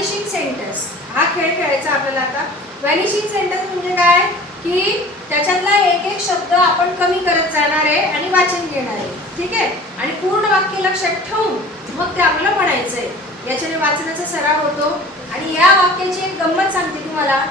व्हॅनिशिंग सेंटेन्स हा खेळ खेळायचा आपल्याला आता. व्हॅनिशिंग सेंटेन्स म्हणजे काय की त्याच्यातला एक एक शब्द आपण कमी करत जाणार आहे आणि वाचन घेणार आहे. ठीक आहे. आणि पूर्ण वाक्य लक्षात ठेवून मग ते आपल्याला म्हणायचंय. याच्याने वाचनाचा सराव होतो. आणि या वाक्याची एक गंमत सांगते तुम्हाला.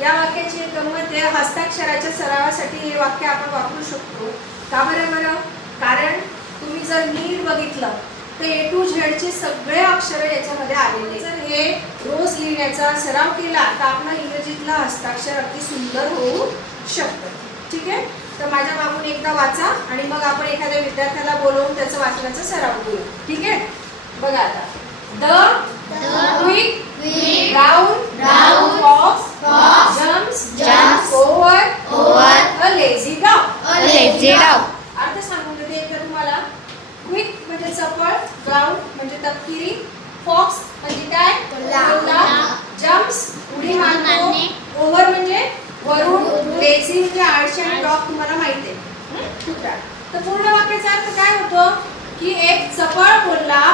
या वाक्याची एक गंमत आहे, हस्ताक्षराच्या सरावासाठी हे वाक्य आपण वापरू शकतो. का बरं? कारण तुम्ही जर नीट बघितलं तर A to Z चे सगळे अक्षर याच्यामध्ये आलेले. जर हे रोज लिहिण्याचा सराव केला तर आपला इंग्रजीतला हस्ताक्षर अगदी सुंदर होऊ शकतं. ठीक आहे. तर माझ्या मागून एकदा वाचा आणि मग आपण एखाद्या विद्यार्थ्याला बोलवून त्याचं वाचनाचा सराव करू. ठीक आहे. बघा आता. The quick brown fox jumps over a lazy dog. अर्थ सांगून देते एकदा तुम्हाला. क्विक म्हणजे चपळ, ब्राउन म्हणजे तपकिरी, फॉक्स म्हणजे काय जम्प्स उडी मारतो, ओव्हर म्हणजे वरून, लेझी म्हणजे आळशी आणि डॉग तुम्हाला माहिती आहे कुत्रा. तर पूर्ण वाक्याचा अर्थ काय होतो की एक चपळ कोल्हा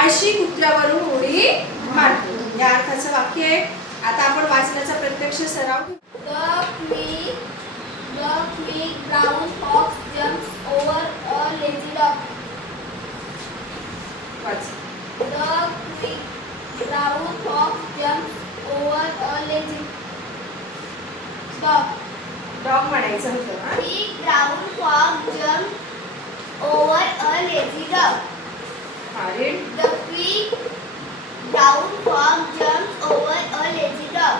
आळशी कुत्र्यावरून उडी मारतो. या अर्थाचं वाक्य आहे. आता आपण वाचण्याचा प्रत्यक्ष सराव घेऊ. The quick brown fox jumps over a lazy dog. Watch. The quick brown fox jumps over a lazy dog. Dog म्हणायचं होतं. Quick brown fox jumps over a lazy dog. The quick brown fox jumps over a lazy dog.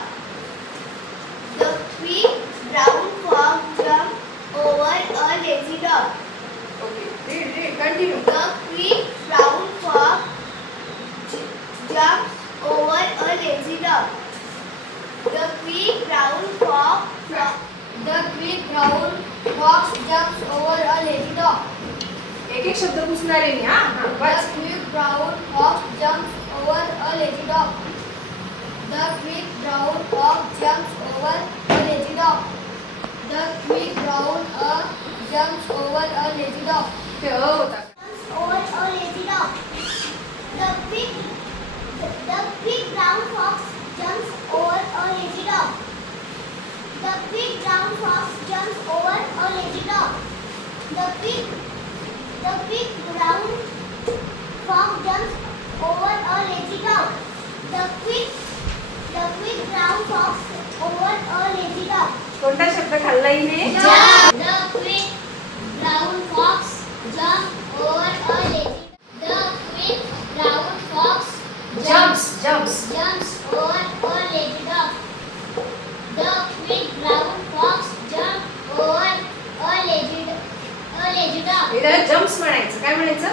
The quick brown fox jumps over a lazy dog. Okay, read, continue. The quick brown fox jumps over a lazy dog. The quick brown fox jumps over a lazy dog. एक एक शब्द पुसणार आहे मी. The quick brown fox jumps over a lazy dog. The quick brown fox jumps over a lazy dog. The quick brown jumps over a lazy dog. होता. Over a lazy dog. The quick brown fox jumps over a lazy dog. The quick brown fox jumps over a lazy dog. The quick brown fox jumps over a lazy dog. The quick brown fox over a lazy dog. कोणता शब्द खाल्ला हिने? The quick brown fox jumps over a lazy. The quick brown fox Jumps. jumps over a lazy dog. The quick brown fox jumps over a lazy dog. इथे जम्प्स म्हणायचं. काय म्हणायचं?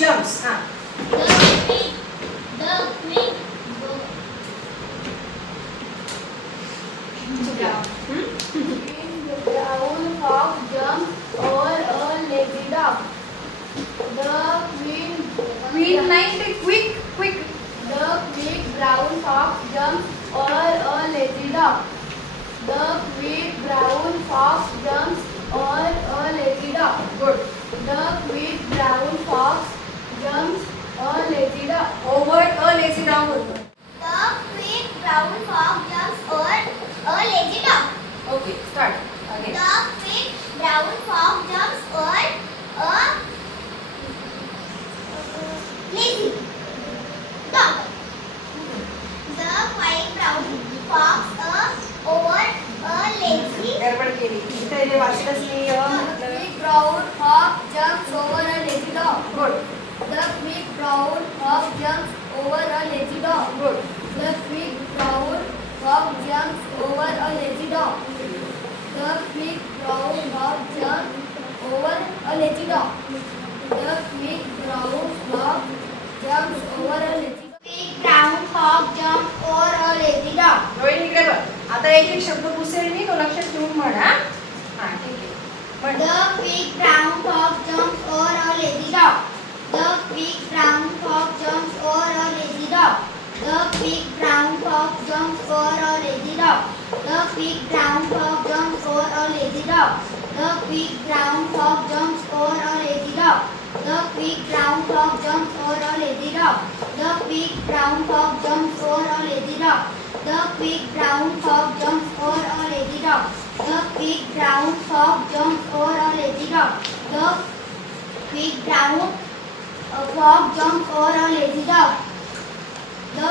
जम्प्स. हा. The quick brown fox jumps over a lazy dog. The Queen नाही ते quick. The quick brown fox jumps over a lazy dog. The quick brown fox jumps over a lazy dog. Good. The quick brown fox jumps a lazy dog. Over a lazy dog होतं. The quick brown fox jumps over a lazy dog. Okay, start again. The quick brown fox jumps over a lazy dog. The quick brown fox over a lazy. गडबड केली. इथे जे वाचलंच नाही The quick brown fox jumps over a lazy dog. Good. The quick brown fox jumps over a lazy dog. Good. The quick brown fox jumps over a lazy dog. The quick brown fox jumps over a lazy dog. The quick brown fox jumps over a lazy dog. Quick brown fox jumps over a lazy dog. Rohini इकडे बघ. आता एक एक शब्द पुसेल मी, तो लक्षात ठेवून म्हण. हा ठीक आहे. म्हण. The quick brown fox jumps over a lazy dog. The quick brown fox jumps over a lazy dog. The quick brown fox jumps over a lazy dog. The quick brown fox jumps over a lazy dog. The quick brown fox jumps over a lazy dog. The quick brown fox jumps over a lazy dog. The quick brown fox jumps over dog. The big brown fox jumps over a lazy dog. The big brown fox jumps over a lazy dog. The big brown fox jumps over a lazy dog. The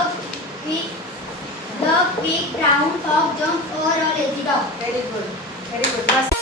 big brown fox jumps over a lazy dog. Very good. Very good.